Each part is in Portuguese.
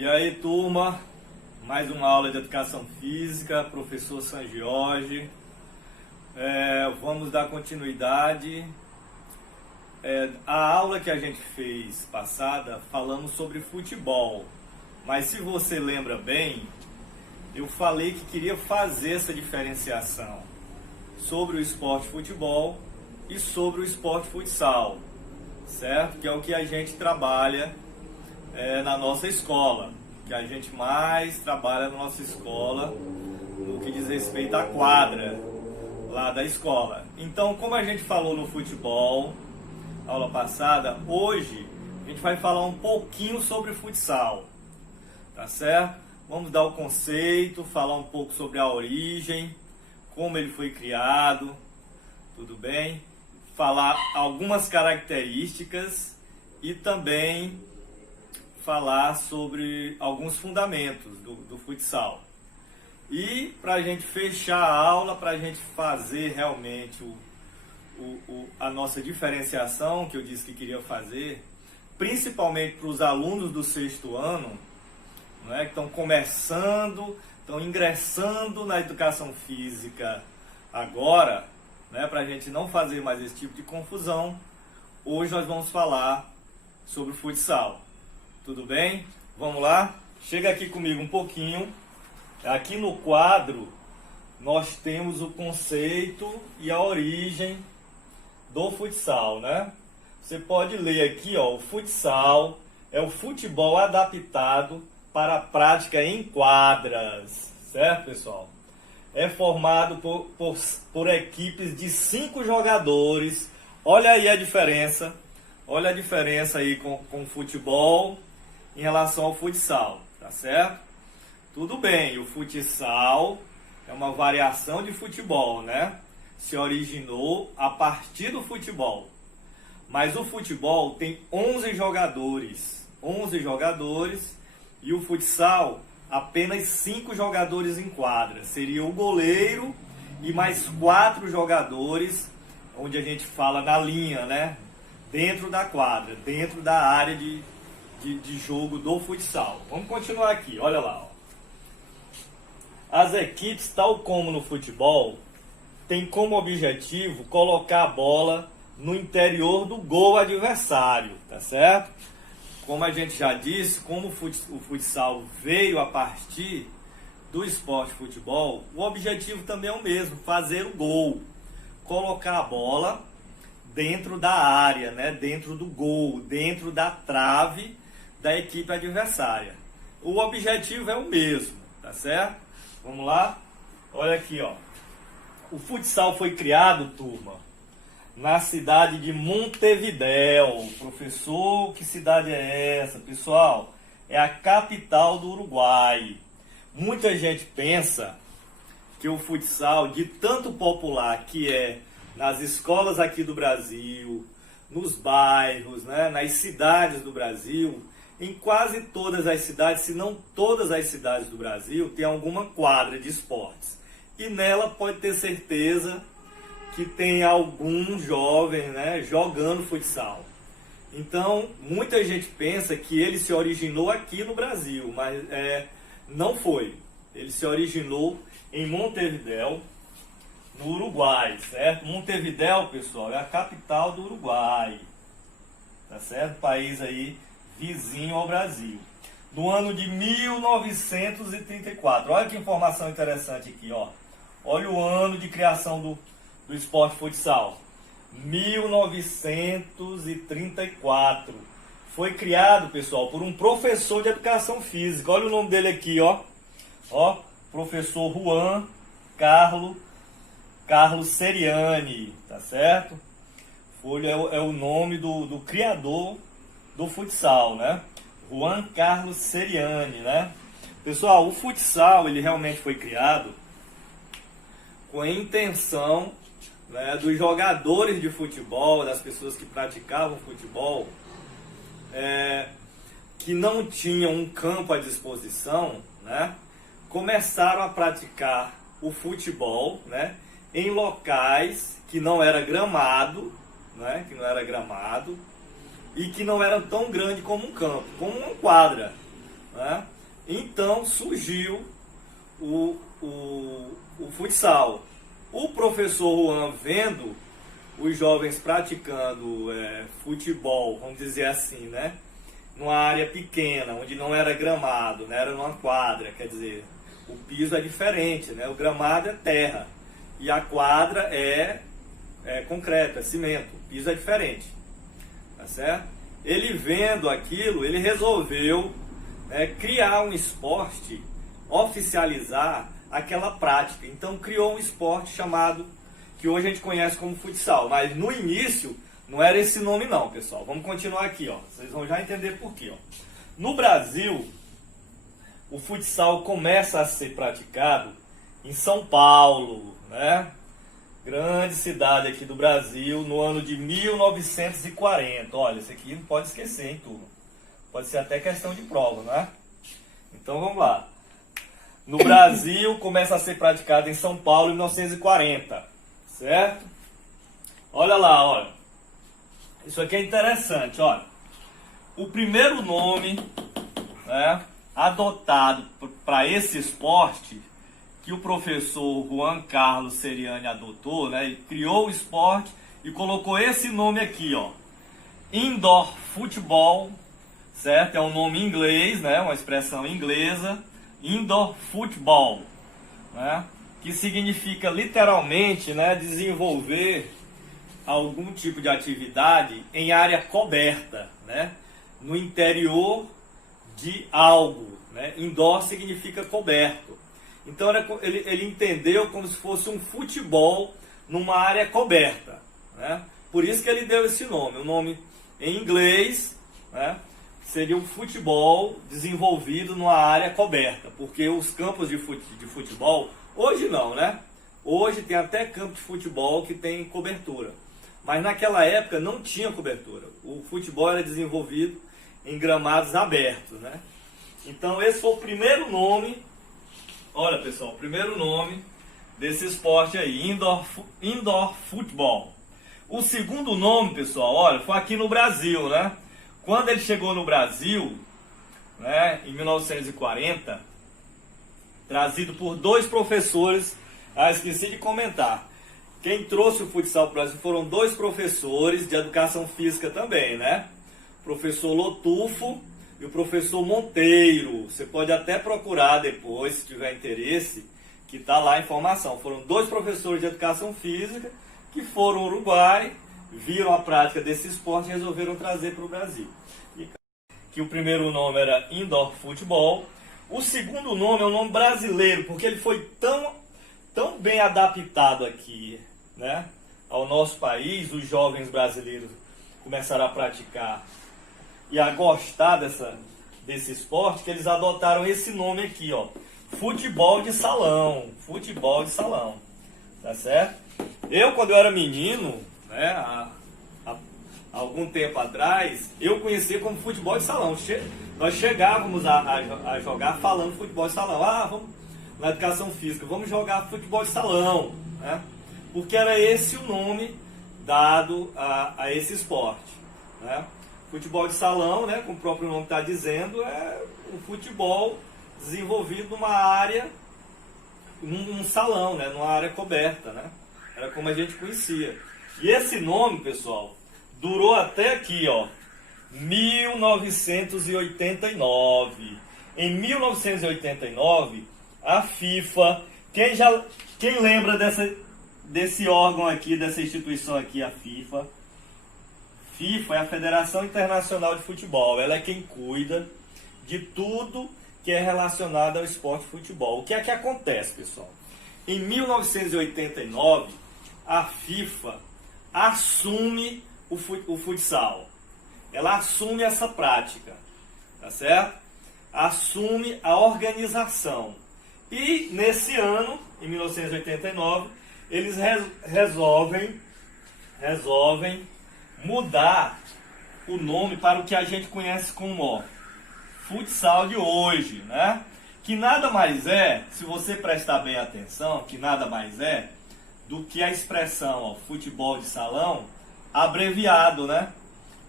E aí, turma, mais uma aula de Educação Física, professor San Jorge. Vamos dar continuidade. A aula que a gente fez passada, falamos sobre futebol. Mas se você lembra bem, eu falei que queria fazer essa diferenciação sobre o esporte futebol e sobre o esporte futsal, certo? Que é o que a gente trabalha na nossa escola, que a gente mais trabalha na nossa escola no que diz respeito à quadra lá da escola. Então, como a gente falou no futebol, aula passada, hoje a gente vai falar um pouquinho sobre futsal, tá certo? Vamos dar o conceito, falar um pouco sobre a origem, como ele foi criado, tudo bem? Falar algumas características e também falar sobre alguns fundamentos do futsal. E para a gente fechar a aula, para a gente fazer realmente a nossa diferenciação, que eu disse que queria fazer, principalmente para os alunos do sexto ano, não é, que estão começando, estão ingressando na educação física agora, né, para a gente não fazer mais esse tipo de confusão, hoje nós vamos falar sobre o futsal. Tudo bem? Vamos lá? Chega aqui comigo um pouquinho. Aqui no quadro nós temos o conceito e a origem do futsal, né? Você pode ler aqui, ó, o futsal é o futebol adaptado para a prática em quadras, certo, pessoal? É formado por equipes de 5 jogadores. Olha aí a diferença. Olha a diferença aí com o futebol em relação ao futsal, tá certo? Tudo bem, o futsal é uma variação de futebol, né? Se originou a partir do futebol. Mas o futebol tem 11 jogadores. 11 jogadores e o futsal apenas 5 jogadores em quadra. Seria o goleiro e mais 4 jogadores, onde a gente fala na linha, né? Dentro da quadra, dentro da área de jogo do futsal. Vamos continuar aqui, olha lá. Ó. As equipes, tal como no futebol, têm como objetivo colocar a bola no interior do gol adversário, tá certo? Como a gente já disse, como o futsal veio a partir do esporte futebol, o objetivo também é o mesmo, fazer o gol, colocar a bola dentro da área, né? Dentro do gol, dentro da trave da equipe adversária. O objetivo é o mesmo, tá certo? Vamos lá? Olha aqui, ó. O futsal foi criado, turma, na cidade de Montevidéu. Professor, que cidade é essa? Pessoal, é a capital do Uruguai. Muita gente pensa que o futsal, de tanto popular que é nas escolas aqui do Brasil, nos bairros, né, nas cidades do Brasil, em quase todas as cidades, se não todas as cidades do Brasil, tem alguma quadra de esportes. E nela pode ter certeza que tem algum jovem, né, jogando futsal. Então, muita gente pensa que ele se originou aqui no Brasil, mas não foi. Ele se originou em Montevidéu, no Uruguai, certo? Montevidéu, pessoal, é a capital do Uruguai, tá certo? País aí vizinho ao Brasil. No ano de 1934, olha que informação interessante aqui, ó. Olha o ano de criação do esporte futsal. 1934. Foi criado, pessoal, por um professor de educação física. Olha o nome dele aqui, ó. Ó, professor Juan Carlos Seriani, tá certo? É o nome do criador do futsal, né? Juan Carlos Seriani, né? Pessoal, o futsal, ele realmente foi criado com a intenção, né, dos jogadores de futebol, das pessoas que praticavam futebol, que não tinham um campo à disposição, né? Começaram a praticar o futebol, né, em locais que não era gramado, né, que não era gramado e que não era tão grande como um campo, como uma quadra, né? Então surgiu o futsal. O professor Juan, vendo os jovens praticando futebol, vamos dizer assim, né? Numa área pequena, onde não era gramado, né? Era numa quadra, quer dizer, o piso é diferente, né? O gramado é terra e a quadra é concreto, é cimento, o piso é diferente, tá certo? Ele vendo aquilo, ele resolveu criar um esporte, oficializar aquela prática. Então criou um esporte chamado, que hoje a gente conhece como futsal, mas no início não era esse nome não, pessoal. Vamos continuar aqui, ó. Vocês vão já entender por quê, ó. No Brasil, o futsal começa a ser praticado em São Paulo, né? Grande cidade aqui do Brasil, no ano de 1940. Olha, isso aqui não pode esquecer, hein, turma? Pode ser até questão de prova, né? Então vamos lá. No Brasil, começa a ser praticado em São Paulo em 1940, certo? Olha lá, olha. Isso aqui é interessante, olha. O primeiro nome, né, adotado para esse esporte, que o professor Juan Carlos Seriani adotou, né? Ele criou o esporte e colocou esse nome aqui, ó. Indoor Football, certo? É um nome em inglês, né? Uma expressão inglesa. Indoor Football, né? Que significa literalmente, né, desenvolver algum tipo de atividade em área coberta, né? No interior de algo, né? Indoor significa coberto. Então ele entendeu como se fosse um futebol numa área coberta, né? Por isso que ele deu esse nome. O nome em inglês, né, seria um futebol desenvolvido numa área coberta, porque os campos de futebol, hoje não, né? Hoje tem até campo de futebol que tem cobertura, mas naquela época não tinha cobertura. O futebol era desenvolvido em gramados abertos, né? Então esse foi o primeiro nome. Olha, pessoal, o primeiro nome desse esporte aí, Indoor Football. O segundo nome, pessoal, olha, foi aqui no Brasil, né? Quando ele chegou no Brasil, né, em 1940, trazido por dois professores, esqueci de comentar. Quem trouxe o futsal para o Brasil foram dois professores de educação física também, né? O professor Lotufo e o professor Monteiro. Você pode até procurar depois, se tiver interesse, que está lá a informação. Foram dois professores de educação física que foram ao Uruguai, viram a prática desse esporte e resolveram trazer para o Brasil. Que o primeiro nome era Indoor Football. O segundo nome é um nome brasileiro, porque ele foi tão bem adaptado aqui, né, ao nosso país. Os jovens brasileiros começaram a praticar e a gostar desse esporte, que eles adotaram esse nome aqui, ó, futebol de salão. Futebol de salão, tá certo? Eu, quando eu era menino, né, há algum tempo atrás, eu conhecia como futebol de salão. Nós chegávamos a jogar falando futebol de salão. Vamos na educação física, vamos jogar futebol de salão, né? Porque era esse o nome dado a esse esporte, né? Futebol de salão, né, como o próprio nome está dizendo, é um futebol desenvolvido numa área, num salão, né, numa área coberta, né? Era como a gente conhecia. E esse nome, pessoal, durou até aqui, ó, 1989. Em 1989, a FIFA, quem lembra desse órgão aqui, dessa instituição aqui, a FIFA? FIFA é a Federação Internacional de Futebol. Ela é quem cuida de tudo que é relacionado ao esporte de futebol. O que é que acontece, pessoal? Em 1989, a FIFA assume o futsal. Ela assume essa prática, tá certo? Assume a organização. E nesse ano, em 1989, eles resolvem mudar o nome para o que a gente conhece como, ó, futsal de hoje, né? Que nada mais é, se você prestar bem atenção, que nada mais é do que a expressão, ó, futebol de salão abreviado, né?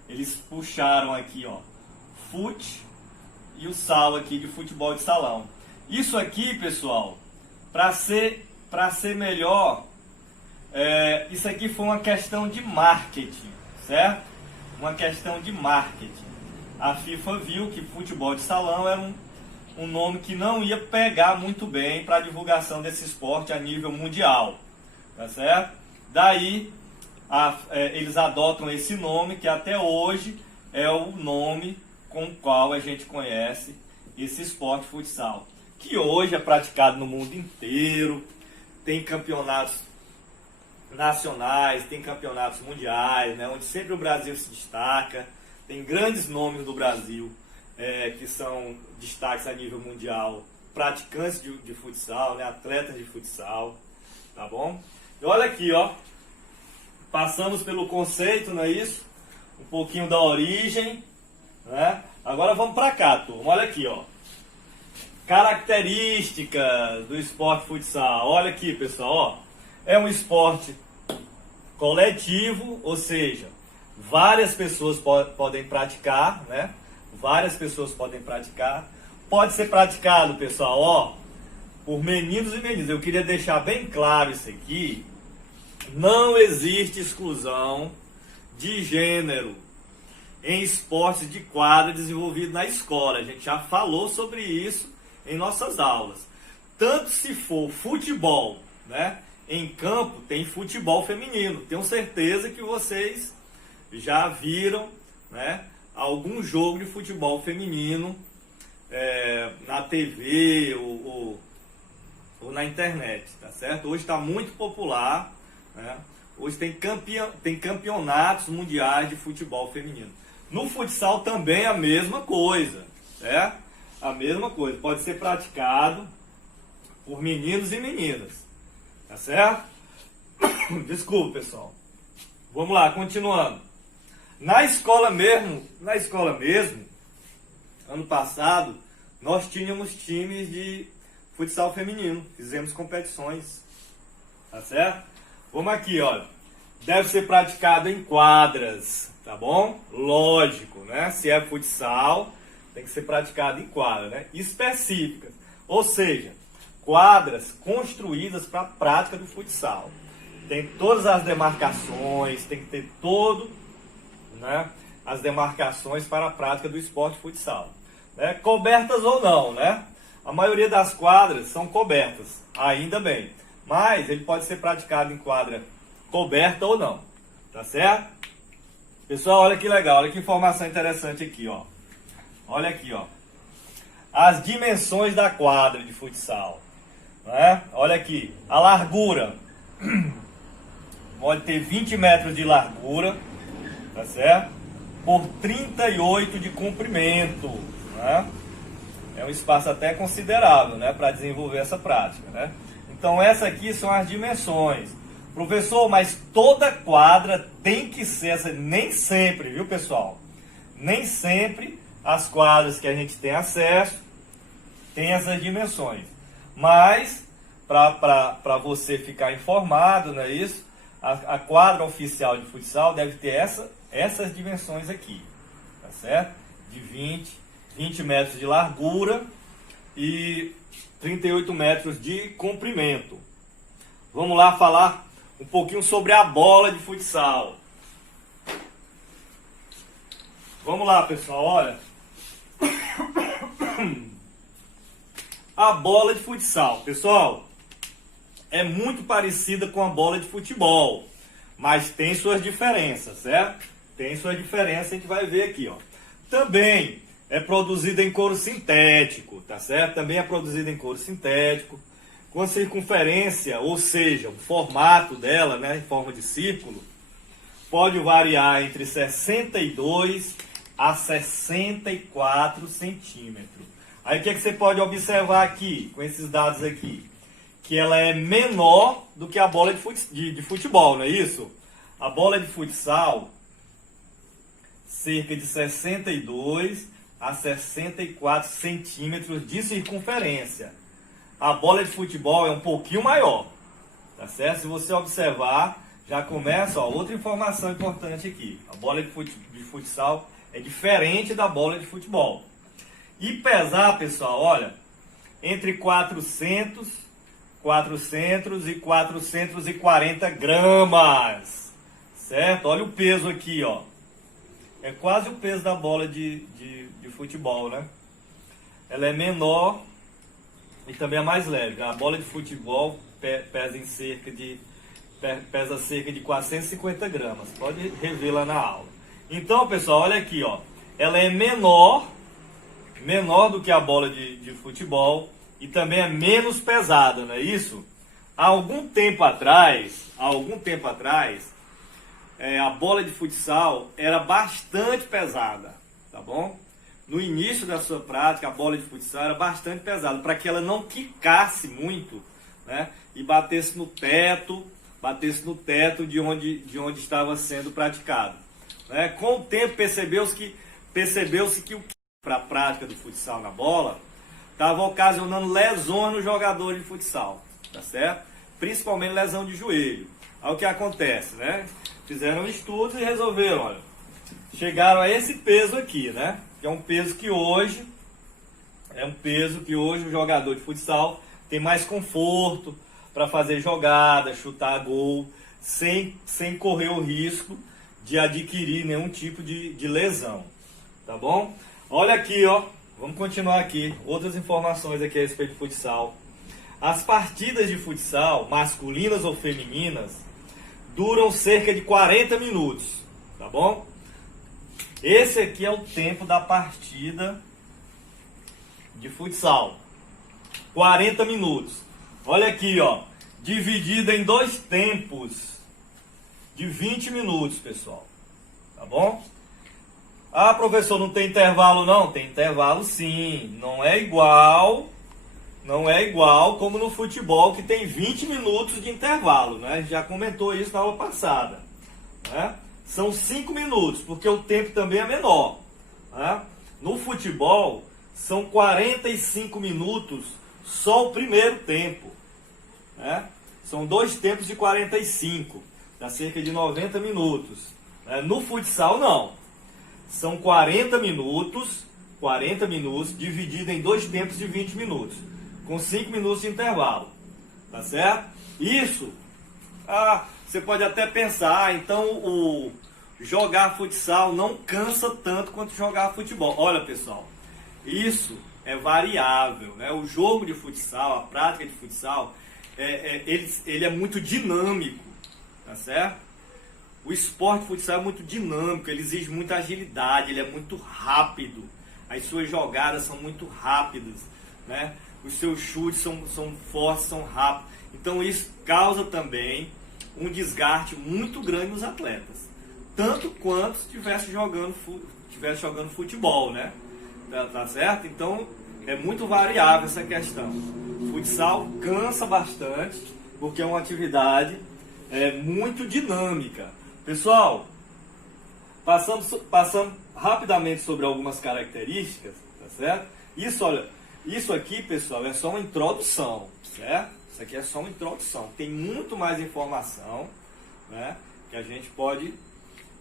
Eles puxaram aqui, ó, e o sal aqui de futebol de salão. Isso aqui, pessoal, para ser melhor, isso aqui foi uma questão de marketing, certo? Uma questão de marketing. A FIFA viu que futebol de salão era um nome que não ia pegar muito bem para a divulgação desse esporte a nível mundial, tá certo? Daí eles adotam esse nome que até hoje é o nome com o qual a gente conhece esse esporte futsal, que hoje é praticado no mundo inteiro, tem campeonatos nacionais, tem campeonatos mundiais, né, onde sempre o Brasil se destaca, tem grandes nomes do Brasil que são destaques a nível mundial, praticantes de futsal, né, atletas de futsal, tá bom? E olha aqui, ó, passamos pelo conceito, não é isso? Um pouquinho da origem, né? Agora vamos para cá, turma. Olha aqui, ó. Características do esporte futsal. Olha aqui, pessoal, ó. É um esporte coletivo, ou seja, várias pessoas podem praticar, né? Várias pessoas podem praticar. Pode ser praticado, pessoal, ó, por meninos e meninas. Eu queria deixar bem claro isso aqui. Não existe exclusão de gênero em esportes de quadra desenvolvido na escola. A gente já falou sobre isso em nossas aulas. Tanto se for futebol, né? Em campo tem futebol feminino. Tenho certeza que vocês já viram, né, algum jogo de futebol feminino na TV ou na internet, tá certo? Hoje está muito popular, né? Hoje tem campeonatos mundiais de futebol feminino. No futsal também é a mesma coisa, certo? A mesma coisa, pode ser praticado por meninos e meninas, tá certo? Desculpa, pessoal. Vamos lá, continuando. Na escola mesmo, ano passado, nós tínhamos times de futsal feminino, fizemos competições, tá certo? Vamos aqui, olha. Deve ser praticado em quadras, tá bom? Lógico, né? Se é futsal, tem que ser praticado em quadras, né? Específicas, ou seja, quadras construídas para a prática do futsal. Tem todas as demarcações, tem que ter né, as demarcações para a prática do esporte futsal, né? Cobertas ou não, né? A maioria das quadras são cobertas, ainda bem, mas ele pode ser praticado em quadra coberta ou não, tá certo? Pessoal, olha que legal, olha que informação interessante aqui, ó. Olha aqui, ó. As dimensões da quadra de futsal, né? Olha aqui, a largura pode ter 20 metros de largura, tá certo? Por 38 de comprimento, né? É um espaço até considerável, né, para desenvolver essa prática, né? Então essas aqui são as dimensões. Professor, mas toda quadra tem que ser essa? Nem sempre, viu, pessoal? Nem sempre as quadras que a gente tem acesso tem essas dimensões. Mas, para você ficar informado, não é isso? A quadra oficial de futsal deve ter essas dimensões aqui, tá certo? De 20 metros de largura e 38 metros de comprimento. Vamos lá falar um pouquinho sobre a bola de futsal. Vamos lá, pessoal, olha. A bola de futsal, pessoal, é muito parecida com a bola de futebol, mas tem suas diferenças, certo? Tem suas diferenças, a gente vai ver aqui, ó. Também é produzida em couro sintético, tá certo? Também é produzida em couro sintético, com a circunferência, ou seja, o formato dela, né, em forma de círculo, pode variar entre 62 a 64 centímetros. Aí o que você pode observar aqui, com esses dados aqui? Que ela é menor do que a bola de futebol, não é isso? A bola de futsal, cerca de 62 a 64 centímetros de circunferência. A bola de futebol é um pouquinho maior, tá certo? Se você observar, já começa, ó, outra informação importante aqui. A bola de futsal é diferente da bola de futebol. E pesar, pessoal, olha, entre 400 e 440 gramas, certo? Olha o peso aqui, ó. É quase o peso da bola de futebol, né? Ela é menor e também é mais leve. A bola de futebol pesa cerca de 450 gramas. Pode rever lá na aula. Então, pessoal, olha aqui, ó. Ela é menor do que a bola de futebol e também é menos pesada, não é isso? Há algum tempo atrás, a bola de futsal era bastante pesada, tá bom? No início da sua prática, a bola de futsal era bastante pesada, para que ela não quicasse muito, né? E batesse no teto de onde estava sendo praticado, né? Com o tempo percebeu-se que o para a prática do futsal na bola estava ocasionando lesões no jogador de futsal, tá certo? Principalmente lesão de joelho. Aí o que acontece, né? Fizeram estudos e resolveram, olha, chegaram a esse peso aqui, né? Que é um peso que hoje o jogador de futsal tem mais conforto para fazer jogada, chutar gol, sem correr o risco de adquirir nenhum tipo de lesão, tá bom? Olha aqui, ó, vamos continuar aqui, outras informações aqui a respeito de futsal. As partidas de futsal, masculinas ou femininas, duram cerca de 40 minutos, tá bom? Esse aqui é o tempo da partida de futsal, 40 minutos. Olha aqui, ó, dividida em dois tempos de 20 minutos, pessoal, tá bom? Ah, professor, não tem intervalo não? Tem intervalo sim, não é igual como no futebol, que tem 20 minutos de intervalo, né? A gente já comentou isso na aula passada, né? São 5 minutos, porque o tempo também é menor, né? No futebol, são 45 minutos só o primeiro tempo, né? São dois tempos de 45, dá cerca de 90 minutos. No futsal, não. São 40 minutos dividido em dois tempos de 20 minutos, com 5 minutos de intervalo, tá certo? Isso, você pode até pensar, então o jogar futsal não cansa tanto quanto jogar futebol. Olha, pessoal, isso é variável, né? O jogo de futsal, a prática de futsal, ele é muito dinâmico, tá certo? O esporte de futsal é muito dinâmico, ele exige muita agilidade, ele é muito rápido, as suas jogadas são muito rápidas, né? Os seus chutes são fortes, são rápidos. Então isso causa também um desgaste muito grande nos atletas, tanto quanto se estivesse jogando futebol, né? Tá certo? Então é muito variável essa questão. O futsal cansa bastante, porque é uma atividade muito dinâmica. Pessoal, passando rapidamente sobre algumas características, tá certo? Isso aqui, pessoal, é só uma introdução, certo? Isso aqui é só uma introdução. Tem muito mais informação, né, que a gente pode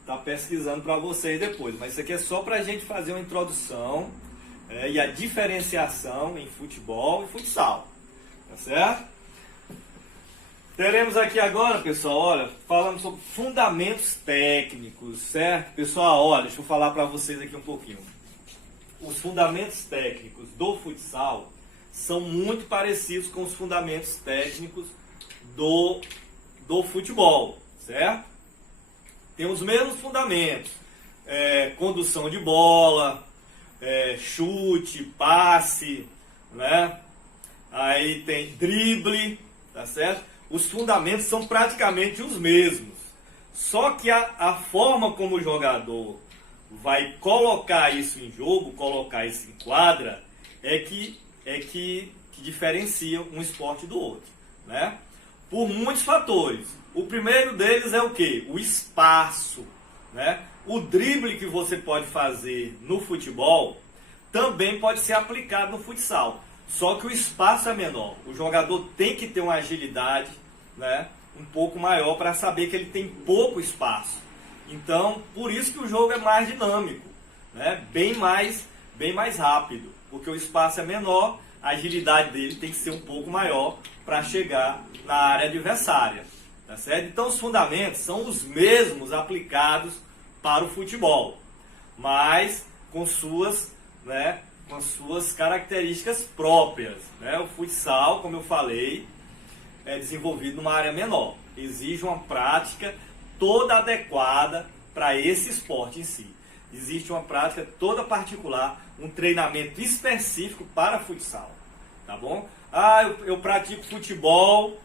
estar pesquisando para vocês depois. Mas isso aqui é só para a gente fazer uma introdução e a diferenciação em futebol e futsal, tá certo? Teremos aqui agora, pessoal, olha, falando sobre fundamentos técnicos, certo? Pessoal, olha, deixa eu falar para vocês aqui um pouquinho. Os fundamentos técnicos do futsal são muito parecidos com os fundamentos técnicos do futebol, certo? Tem os mesmos fundamentos, condução de bola, chute, passe, né? Aí tem drible, tá certo? Os fundamentos são praticamente os mesmos, só que a forma como o jogador vai colocar isso em jogo, colocar isso em quadra, é que diferencia um esporte do outro, né? Por muitos fatores. O primeiro deles é o quê? O espaço, né? O drible que você pode fazer no futebol também pode ser aplicado no futsal, só que o espaço é menor. O jogador tem que ter uma agilidade, né, um pouco maior para saber que ele tem pouco espaço. Então, por isso que o jogo é mais dinâmico, né? Bem bem mais rápido, porque o espaço é menor, a agilidade dele tem que ser um pouco maior para chegar na área adversária, tá certo? Então os fundamentos são os mesmos aplicados para o futebol, mas com suas, né, com suas características próprias, né? O futsal, como eu falei, é desenvolvido numa área menor, exige uma prática toda adequada para esse esporte em si. Existe uma prática toda particular, um treinamento específico para futsal, tá bom? Eu pratico futebol,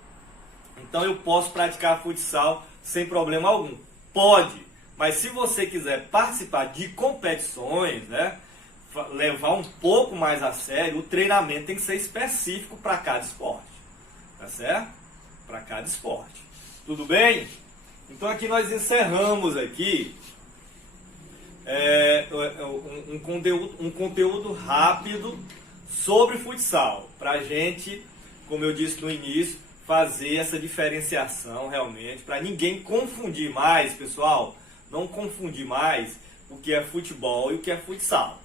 então eu posso praticar futsal sem problema algum. Pode, mas se você quiser participar de competições, né, levar um pouco mais a sério, o treinamento tem que ser específico para cada esporte, tá certo? Para cada esporte. Tudo bem? Então aqui nós encerramos aqui um conteúdo rápido sobre futsal, para a gente, como eu disse no início, fazer essa diferenciação realmente, para ninguém confundir mais, pessoal, não confundir mais o que é futebol e o que é futsal,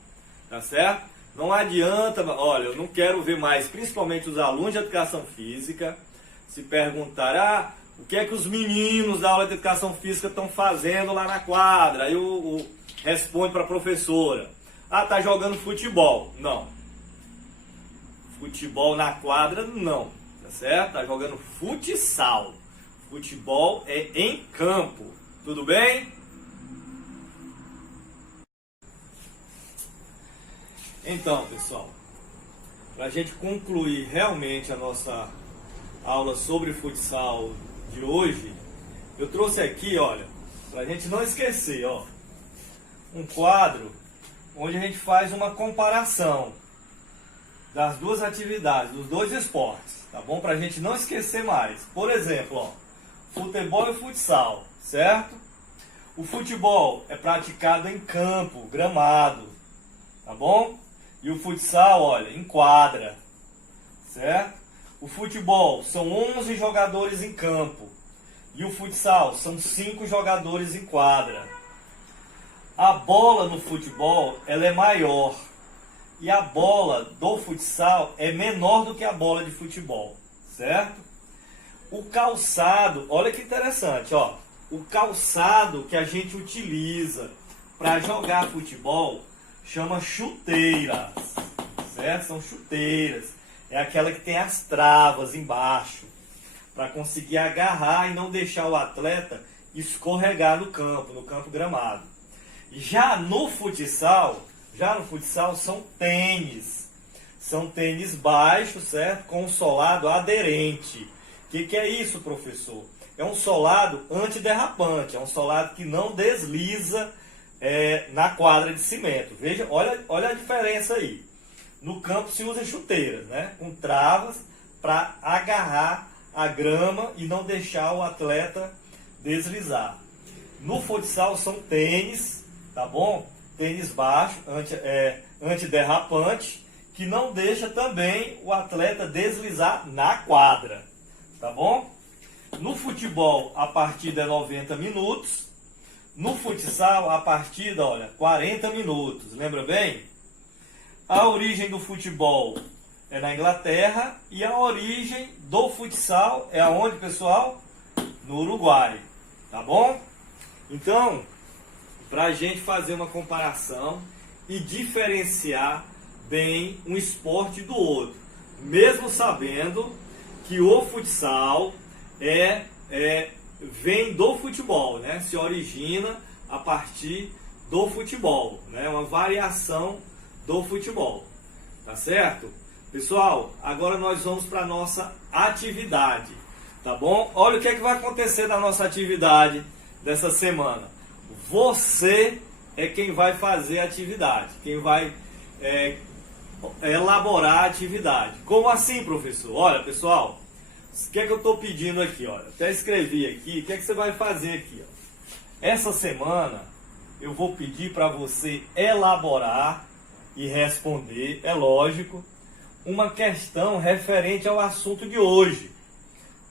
tá certo? Não adianta, olha, eu não quero ver mais, principalmente os alunos de educação física, se perguntar, o que é que os meninos da aula de educação física estão fazendo lá na quadra? Aí responde para a professora, tá jogando futebol. Não. Futebol na quadra, não. Tá certo? Tá jogando futsal. Futebol é em campo. Tudo bem? Então, pessoal, para a gente concluir realmente a nossa aula sobre futsal de hoje, eu trouxe aqui, olha, para a gente não esquecer, ó, um quadro onde a gente faz uma comparação das duas atividades, dos dois esportes, tá bom? Para a gente não esquecer mais. Por exemplo, ó, futebol e futsal, certo? O futebol é praticado em campo, gramado, tá bom? E o futsal, olha, em quadra, certo? O futebol são 11 jogadores em campo e o futsal são 5 jogadores em quadra. A bola no futebol, ela é maior e a bola do futsal é menor do que a bola de futebol, certo? O calçado, olha que interessante, ó, o calçado que a gente utiliza para jogar futebol chama chuteiras, certo? São chuteiras, é aquela que tem as travas embaixo, para conseguir agarrar e não deixar o atleta escorregar no campo gramado. Já no futsal são tênis baixos, certo? Com um solado aderente. O que é isso, professor? É um solado antiderrapante, é um solado que não desliza na quadra de cimento. Veja, olha a diferença aí. No campo se usa chuteiras, né? Com travas para agarrar a grama e não deixar o atleta deslizar. No futsal são tênis, tá bom? Tênis baixo, antiderrapante, que não deixa também o atleta deslizar na quadra, tá bom? No futebol a partida é 90 minutos, no futsal a partida, olha, 40 minutos, lembra bem? A origem do futebol é na Inglaterra e a origem do futsal é aonde, pessoal? No Uruguai, tá bom? Então, para a gente fazer uma comparação e diferenciar bem um esporte do outro, mesmo sabendo que o futsal vem do futebol, né? Se origina a partir do futebol, né? Uma variação do futebol, tá certo? Pessoal, agora nós vamos para a nossa atividade, tá bom? Olha o que é que vai acontecer na nossa atividade dessa semana. Você é quem vai fazer a atividade, quem vai elaborar a atividade. Como assim, professor? Olha, pessoal, o que é que eu estou pedindo aqui? Olha, até escrevi aqui, o que é que você vai fazer aqui? Ó? Essa semana eu vou pedir para você elaborar e responder, é lógico, uma questão referente ao assunto de hoje,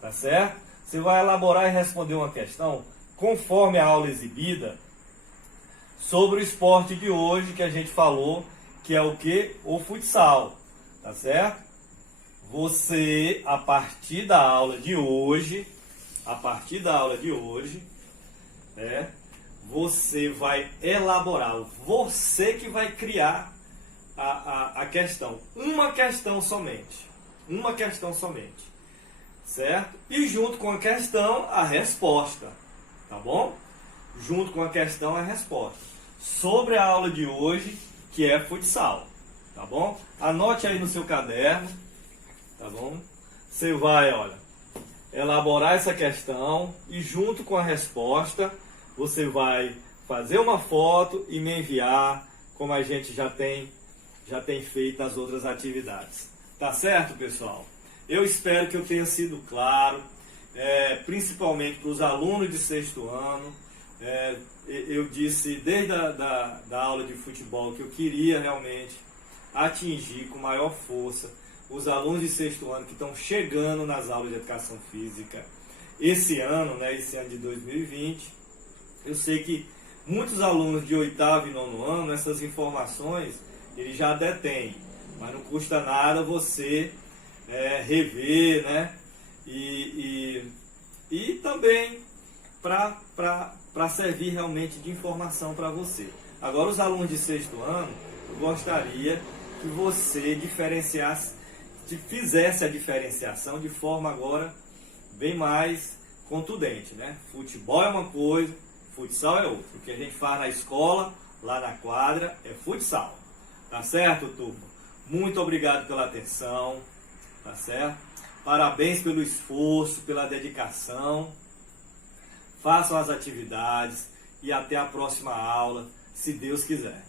tá certo? Você vai elaborar e responder uma questão conforme a aula exibida sobre o esporte de hoje que a gente falou, que é o que? O futsal, tá certo? Você, a partir da aula de hoje, você vai elaborar, você que vai criar a questão, uma questão somente, certo? E junto com a questão, a resposta, tá bom? Junto com a questão, a resposta. Sobre a aula de hoje, que é futsal, tá bom? Anote aí no seu caderno, tá bom? Você vai, olha, elaborar essa questão e junto com a resposta, você vai fazer uma foto e me enviar, como a gente já tem feito nas outras atividades. Tá certo, pessoal? Eu espero que eu tenha sido claro, principalmente para os alunos de sexto ano. Eu disse desde a aula de futebol que eu queria realmente atingir com maior força os alunos de sexto ano que estão chegando nas aulas de educação física esse ano, né, esse ano de 2020. Eu sei que muitos alunos de oitavo e nono ano, essas informações, eles já detêm, mas não custa nada você rever, né, e também para servir realmente de informação para você. Agora, os alunos de sexto ano, eu gostaria que você fizesse a diferenciação de forma agora bem mais contundente, né? Futebol é uma coisa, futsal é outra. O que a gente faz na escola, lá na quadra, é futsal. Tá certo, turma? Muito obrigado pela atenção, tá certo? Parabéns pelo esforço, pela dedicação. Façam as atividades e até a próxima aula, se Deus quiser.